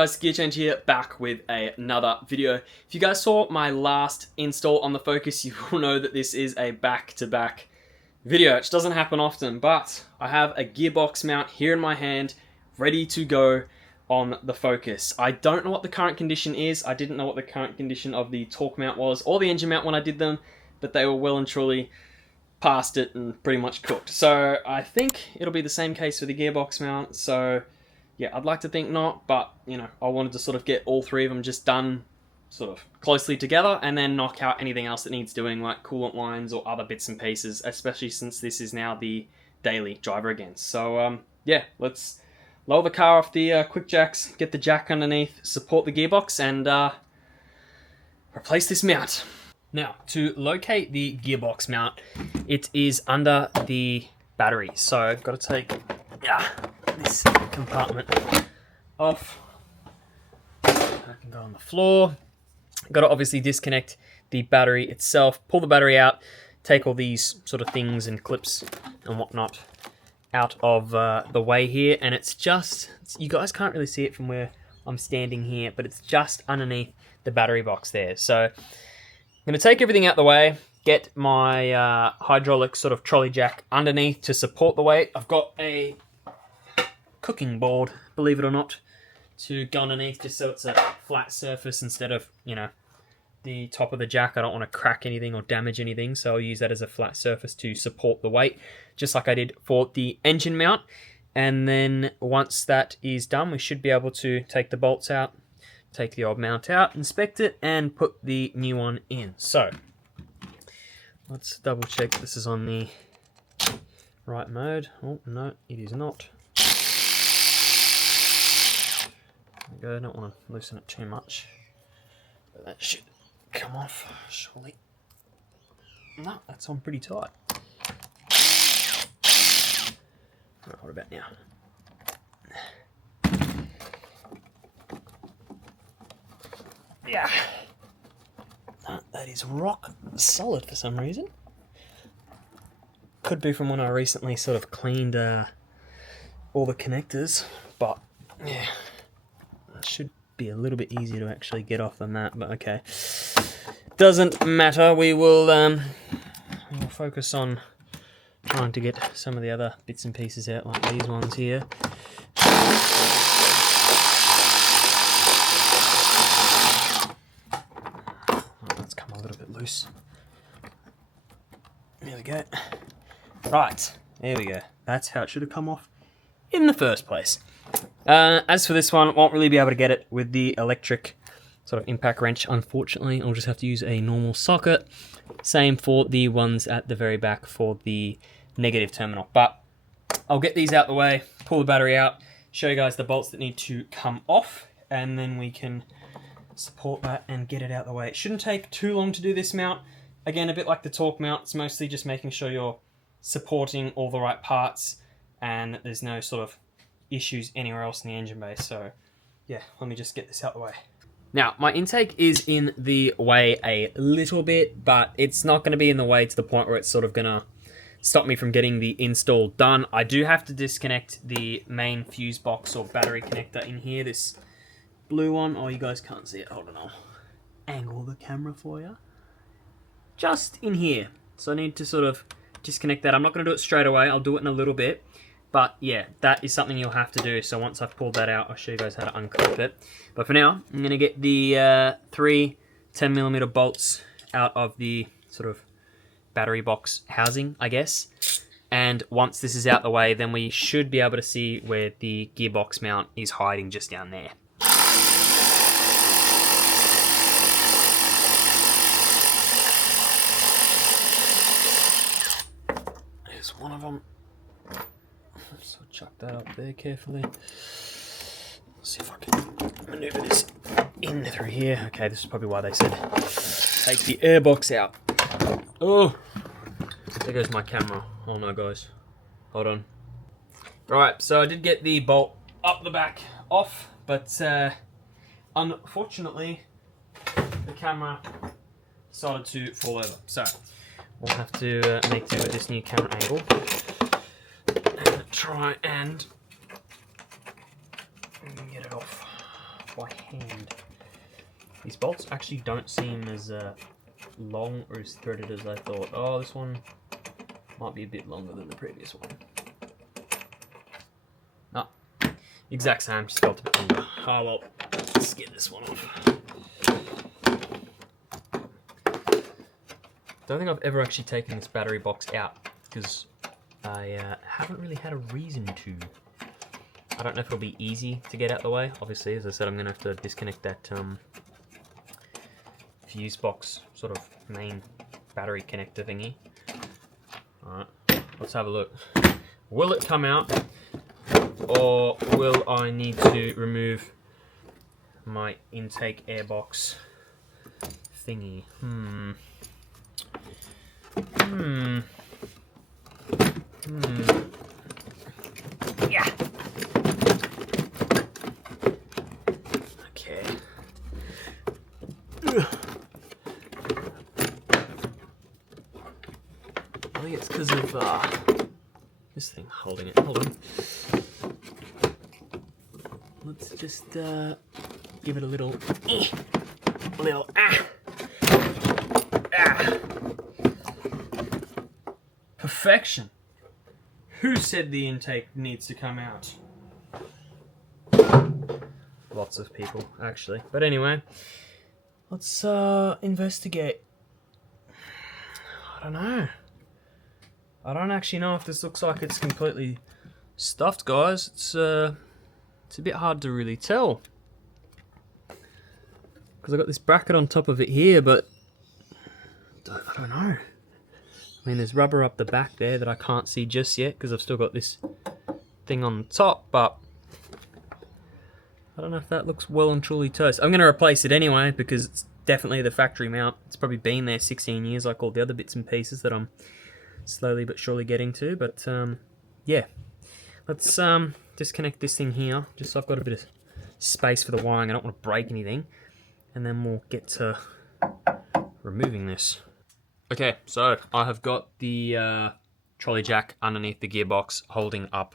guys, TheGearChange here, back with another video. If you guys saw my last install on the Focus, you will know that this is a back-to-back video, which doesn't happen often, but I have a Gearbox mount here in my hand, ready to go on the Focus. I don't know what the current condition is. I didn't know what the current condition of the torque mount was, or the engine mount when I did them, but they were well and truly past it and pretty much cooked. So I think it'll be the same case for the Gearbox mount, so yeah, I'd like to think not, but, you know, I wanted to sort of get all three of them just done sort of closely together and then knock out anything else that needs doing, like coolant lines or other bits and pieces, especially since this is now the daily driver again. So, yeah, let's lower the car off the quick jacks, get the jack underneath, support the gearbox, and replace this mount. Now, to locate the gearbox mount, it is under the battery. So I've got to take this compartment off. I can go on the floor. Got to obviously disconnect the battery itself, pull the battery out, take all these sort of things and clips and whatnot out of the way here, and it's just, you guys can't really see it from where I'm standing here, but it's just underneath the battery box there. So I'm going to take everything out the way, get my hydraulic sort of trolley jack underneath to support the weight. I've got a cooking board, believe it or not, to go underneath just so it's a flat surface instead of, you know, the top of the jack. I don't want to crack anything or damage anything, so I'll use that as a flat surface to support the weight, just like I did for the engine mount. And then once that is done, we should be able to take the bolts out, take the old mount out, inspect it, and put the new one in. So let's double check this is on the right mode. Oh no, it is not. There we go. I don't want to loosen it too much, but that should come off surely. No, that's on pretty tight. Right, what about now? Yeah, that is rock solid for some reason. Could be from when I recently sort of cleaned all the connectors, but yeah, it should be a little bit easier to actually get off than that, but okay. Doesn't matter, we will focus on trying to get some of the other bits and pieces out, like these ones here. Let's come a little bit loose. There we go. Right, there we go. That's how it should have come off in the first place. As for this one, won't really be able to get it with the electric sort of impact wrench, unfortunately. I'll just have to use a normal socket. Same for the ones at the very back for the negative terminal. But I'll get these out the way, pull the battery out, show you guys the bolts that need to come off, and then we can support that and get it out the way. It shouldn't take too long to do this mount. Again, a bit like the torque mount, it's mostly just making sure you're supporting all the right parts and there's no sort of issues anywhere else in the engine bay. So yeah, let me just get this out the way. Now, my intake is in the way a little bit, but it's not going to be in the way to the point where it's sort of going to stop me from getting the install done. I do have to disconnect the main fuse box or battery connector in here, this blue one. Oh, you guys can't see it. Hold on, I'll angle the camera for you. Just in here. So I need to sort of disconnect that. I'm not going to do it straight away. I'll do it in a little bit. But yeah, that is something you'll have to do. So once I've pulled that out, I'll show you guys how to unclip it. But for now, I'm going to get the 3 10mm bolts out of the sort of battery box housing, I guess. And once this is out the way, then we should be able to see where the gearbox mount is hiding just down there. There's one of them. So chuck that up there carefully. Let's see if I can maneuver this in through here. Okay, this is probably why they said take the airbox out. Oh, there goes my camera. Oh no, guys. Hold on. Right, so I did get the bolt up the back off, but unfortunately the camera started to fall over. So we'll have to make do with this new camera angle. try and get it off. by hand. These bolts actually don't seem as long or as threaded as I thought. Oh, this one might be a bit longer than the previous one. No, exact same, just felt a bit longer. Oh well, let's get this one off. Don't think I've ever actually taken this battery box out because I haven't really had a reason to. I don't know if it'll be easy to get out the way. Obviously, as I said, I'm going to have to disconnect that fuse box, sort of main battery connector thingy. Alright, let's have a look. Will it come out, or will I need to remove my intake airbox thingy? Yeah. Okay. I think it's because of this thing holding it. Hold on. Let's just give it a little, Perfection. Who said the intake needs to come out? Lots of people, actually. But anyway, let's investigate. I don't know. I don't actually know if this looks like it's completely stuffed, guys. It's a bit hard to really tell. Because I've got this bracket on top of it here, but I don't know. I mean, there's rubber up the back there that I can't see just yet because I've still got this thing on the top, but I don't know if that looks well and truly toast. I'm going to replace it anyway because it's definitely the factory mount. It's probably been there 16 years like all the other bits and pieces that I'm slowly but surely getting to, but yeah. Let's disconnect this thing here, just so I've got a bit of space for the wiring. I don't want to break anything, and then we'll get to removing this. Okay, so I have got the trolley jack underneath the gearbox holding up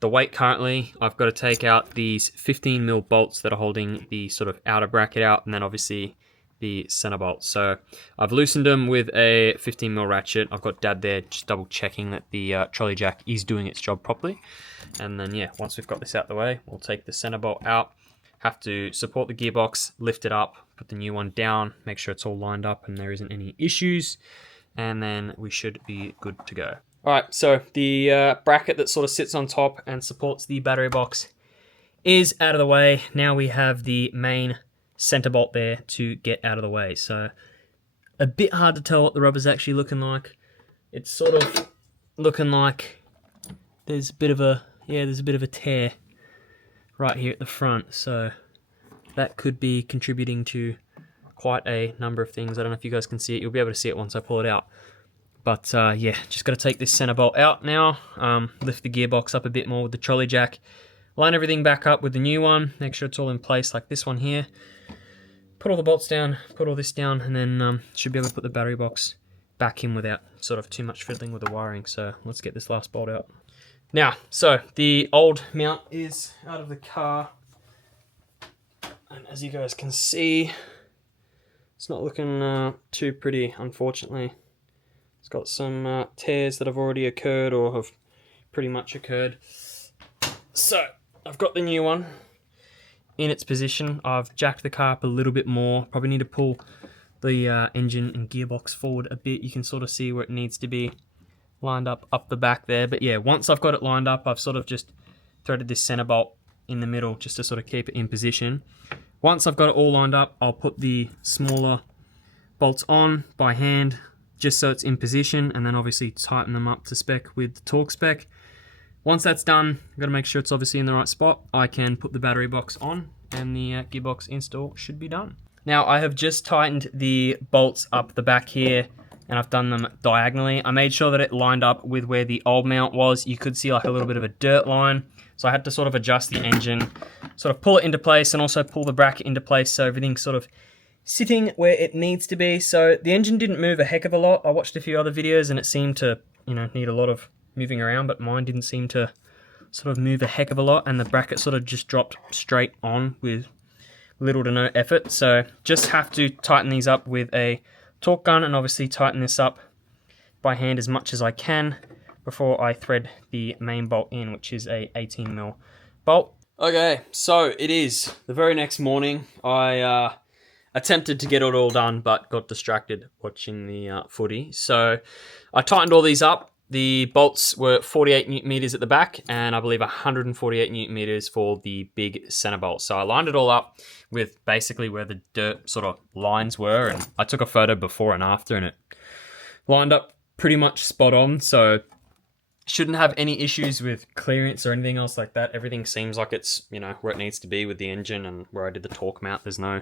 the weight currently. I've got to take out these 15mm bolts that are holding the sort of outer bracket out, and then obviously the center bolt. So I've loosened them with a 15mm ratchet. I've got Dad there just double checking that the trolley jack is doing its job properly. And then yeah, once we've got this out the way, we'll take the center bolt out. Have to support the gearbox, lift it up, put the new one down, make sure it's all lined up and there isn't any issues, and then we should be good to go. Alright, so the bracket that sort of sits on top and supports the battery box is out of the way. Now we have the main center bolt there to get out of the way. So a bit hard to tell what the rubber's actually looking like. It's sort of looking like there's a bit of a tear right here at the front, so that could be contributing to quite a number of things. I don't know if you guys can see it. You'll be able to see it once I pull it out. But yeah, just got to take this center bolt out now, lift the gearbox up a bit more with the trolley jack, line everything back up with the new one, make sure it's all in place like this one here, put all the bolts down, put all this down, and then should be able to put the battery box back in without sort of too much fiddling with the wiring. So let's get this last bolt out. Now, so the old mount is out of the car, and as you guys can see, it's not looking too pretty, unfortunately. It's got some tears that have already occurred or have pretty much occurred. So, I've got the new one in its position. I've jacked the car up a little bit more. Probably need to pull the engine and gearbox forward a bit. You can sort of see where it needs to be lined up the back there. But yeah, once I've got it lined up, I've sort of just threaded this center bolt in the middle just to sort of keep it in position. Once I've got it all lined up, I'll put the smaller bolts on by hand just so it's in position, and then obviously tighten them up to spec with the torque spec. Once that's done, I've got to make sure it's obviously in the right spot. I can put the battery box on and the gearbox install should be done. Now I have just tightened the bolts up the back here, and I've done them diagonally. I made sure that it lined up with where the old mount was. You could see like a little bit of a dirt line. So I had to sort of adjust the engine, sort of pull it into place, and also pull the bracket into place so everything's sort of sitting where it needs to be. So the engine didn't move a heck of a lot. I watched a few other videos and it seemed to, you know, need a lot of moving around, but mine didn't seem to sort of move a heck of a lot, and the bracket sort of just dropped straight on with little to no effort. So just have to tighten these up with a torque gun, and obviously tighten this up by hand as much as I can before I thread the main bolt in, which is a 18mm bolt. Okay, so it is the very next morning. I attempted to get it all done, but got distracted watching the footy. So I tightened all these up. The bolts were 48 Newton meters at the back, and I believe 148 Newton meters for the big center bolt. So I lined it all up with basically where the dirt sort of lines were, and I took a photo before and after, and it lined up pretty much spot on. So shouldn't have any issues with clearance or anything else like that. Everything seems like it's, you know, where it needs to be with the engine, and where I did the torque mount, there's no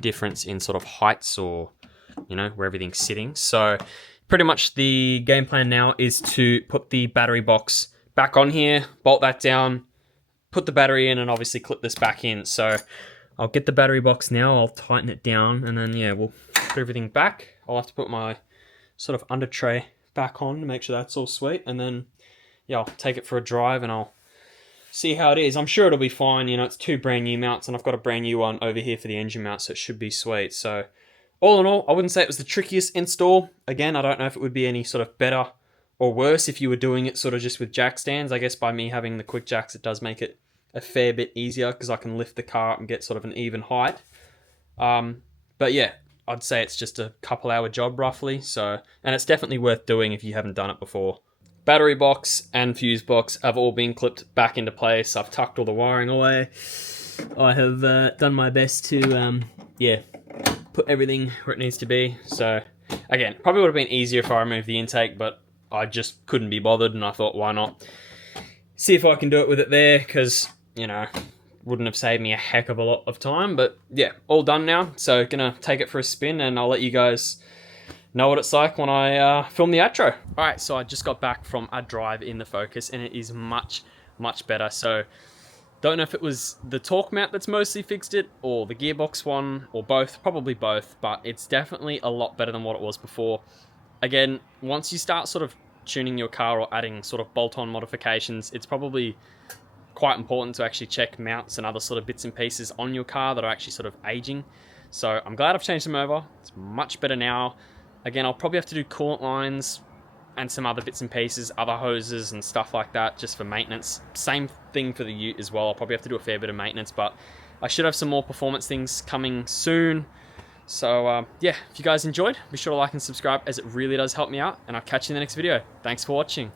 difference in sort of heights or, you know, where everything's sitting. So pretty much the game plan now is to put the battery box back on here, bolt that down, put the battery in, and obviously clip this back in. So I'll get the battery box now, I'll tighten it down, and then yeah, we'll put everything back. I'll have to put my sort of under tray back on to make sure that's all sweet, and then yeah, I'll take it for a drive and I'll see how it is. I'm sure it'll be fine. You know, it's 2 brand new mounts, and I've got a brand new one over here for the engine mount, so it should be sweet. So all in all, I wouldn't say it was the trickiest install. Again, I don't know if it would be any sort of better or worse if you were doing it sort of just with jack stands. I guess by me having the quick jacks, it does make it a fair bit easier because I can lift the car up and get sort of an even height. But yeah, I'd say it's just a couple-hour job roughly. So, and it's definitely worth doing if you haven't done it before. Battery box and fuse box have all been clipped back into place. I've tucked all the wiring away. I have done my best to, yeah, put everything where it needs to be. So, again, probably would have been easier if I removed the intake, but I just couldn't be bothered, and I thought, why not? See if I can do it with it there, because, you know, wouldn't have saved me a heck of a lot of time. But, yeah, all done now. So, gonna take it for a spin, and I'll let you guys know what it's like when I film the outro. Alright, so I just got back from a drive in the Focus, and it is much, much better. So, don't know if it was the torque mount that's mostly fixed it, or the gearbox one, or both. Probably both, but it's definitely a lot better than what it was before. Again, once you start sort of tuning your car or adding sort of bolt-on modifications, it's probably quite important to actually check mounts and other sort of bits and pieces on your car that are actually sort of aging. So I'm glad I've changed them over. It's much better now. Again, I'll probably have to do coolant lines and some other bits and pieces, other hoses and stuff like that, just for maintenance. Same thing for the Ute as well. I'll probably have to do a fair bit of maintenance, but I should have some more performance things coming soon. So yeah, if you guys enjoyed, be sure to like and subscribe, as it really does help me out, and I'll catch you in the next video. Thanks for watching.